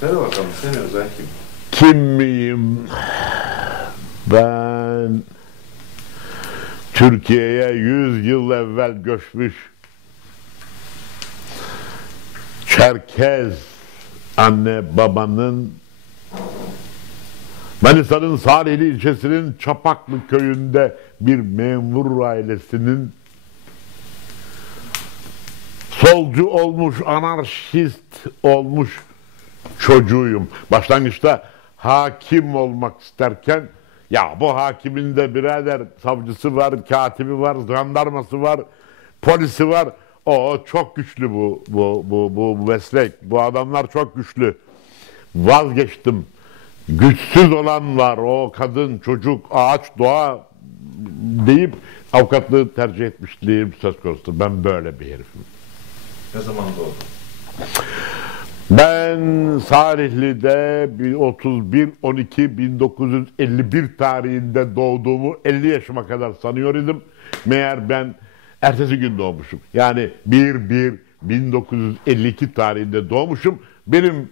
Söyle bakalım sen özel kim? Kim miyim? Ben Türkiye'ye 100 yıl evvel göçmüş Çerkez anne babanın Manisa'nın Salihli ilçesinin Çapaklı köyünde bir memur ailesinin solcu olmuş, anarşist olmuş çocuğuyum. Başlangıçta hakim olmak isterken ya bu hakimin de birader savcısı var, katibi var, jandarması var, polisi var. O çok güçlü bu bu bu bu meslek. Bu adamlar çok güçlü. Vazgeçtim. Güçsüz olan var. O kadın, çocuk, ağaç, doğa deyip avukatlığı tercih etmişliğim söz konusu. Ben böyle bir herifim. Ne zaman doğdun? Ben Salihli'de 31-12-1951 tarihinde doğduğumu 50 yaşıma kadar sanıyor idim. Meğer ben ertesi gün doğmuşum. Yani 1-1-1952 tarihinde doğmuşum. Benim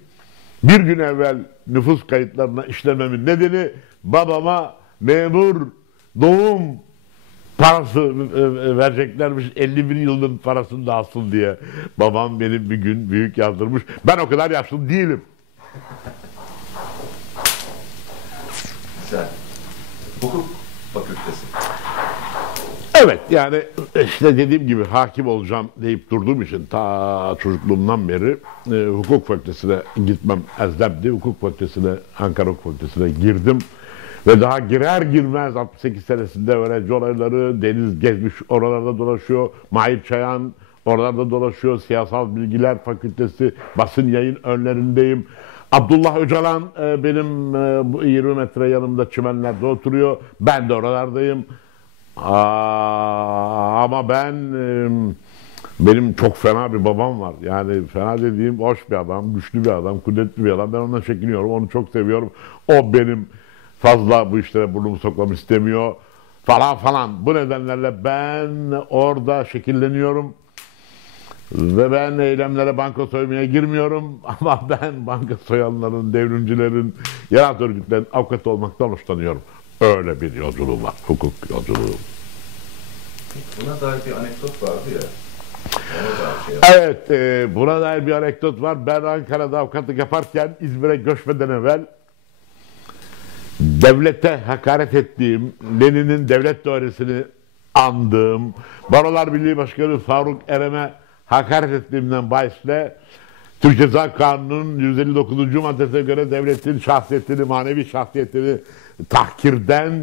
bir gün evvel nüfus kayıtlarına işlememin nedeni babama memur doğum parası e, e, vereceklermiş 50 bin yılın parasını da alsın diye. Babam benim bir gün büyük yazdırmış. Ben o kadar yaşlı değilim. Güzel. Hukuk fakültesi. Evet yani işte dediğim gibi hakim olacağım deyip durduğum için ta çocukluğumdan beri e, hukuk fakültesine gitmem ezdemdi. Hukuk fakültesine, Ankara Hukuk Fakültesine girdim. Ve daha girer girmez 68 senesinde öğrenci olayları, Deniz gezmiş oralarda dolaşıyor. Mahir Çayan oralarda dolaşıyor. Siyasal Bilgiler Fakültesi basın yayın önlerindeyim. Abdullah Öcalan e, benim e, bu 20 metre yanımda çimenlerde oturuyor. Ben de oralardayım. Aa, ama ben e, benim çok fena bir babam var. Yani fena dediğim hoş bir adam, güçlü bir adam, kudretli bir adam. Ben ondan çekiniyorum, onu çok seviyorum. O benim fazla bu işlere burnumu sokmam istemiyor falan falan. Bu nedenlerle ben orada şekilleniyorum. Ve ben eylemlere banka soymaya girmiyorum ama ben banka soyanların, devrimcilerin, yarat örgütlerin avukatı olmaktan hoşlanıyorum. Öyle bir yolculuğum var, hukuk yolculuğu. Buna dair bir anekdot vardı ya. Şey Evet, e, buna dair bir anekdot var. Ben Ankara'da avukatlık yaparken İzmir'e göçmeden evvel devlete hakaret ettiğim, Lenin'in devlet teorisini andığım, Barolar Birliği Başkanı Faruk Erem'e hakaret ettiğimden bahisle Türk Ceza Kanunu'nun 159. maddesine göre devletin şahsiyetini, manevi şahsiyetini tahkirden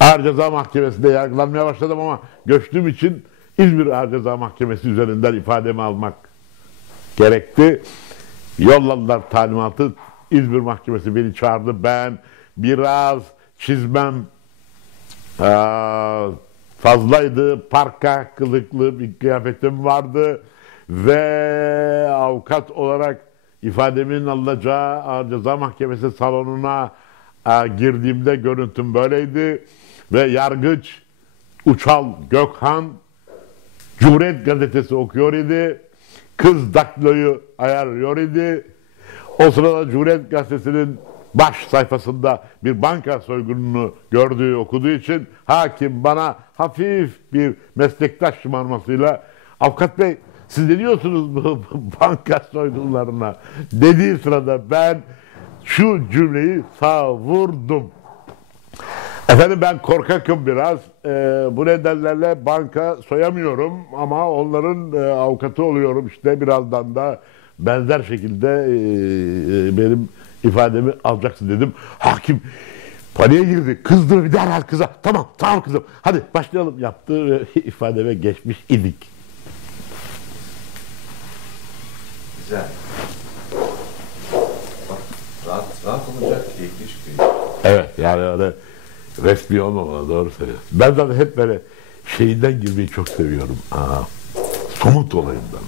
Ağır Ceza Mahkemesi'nde yargılanmaya başladım ama göçtüğüm için İzmir Ağır Ceza Mahkemesi üzerinden ifademi almak gerekti. Yolladılar talimatı. İzmir Mahkemesi beni çağırdı. Ben biraz çizmem fazlaydı. Parka kılıklı bir kıyafetim vardı. Ve avukat olarak ifademin alınacağı Ceza Mahkemesi salonuna girdiğimde görüntüm böyleydi. Ve yargıç Uçal Gökhan Cumhuriyet Gazetesi okuyor idi. Kız dakloyu ayarlıyor idi. O sırada Cumhuriyet Gazetesi'nin baş sayfasında bir banka soygununu gördüğü, okuduğu için hakim bana hafif bir meslektaş şımarmasıyla avukat bey siz ne diyorsunuz bu banka soygunlarına dediği sırada ben şu cümleyi savurdum. Efendim ben korkakım biraz. Ee, bu nedenlerle banka soyamıyorum ama onların e, avukatı oluyorum işte birazdan da benzer şekilde e, e, benim ifademi alacaksın dedim. Hakim paniğe girdi. Kızdı bir derhal kıza. Tamam tamam kızım hadi başlayalım yaptı ve ifademe geçmiş idik. Güzel. Bak, rahat, rahat olunca keyifli çıkıyor. Evet yani öyle resmi olmamalı doğru söylüyorsun. Ben zaten hep böyle şeyinden girmeyi çok seviyorum. Aa, somut olayından.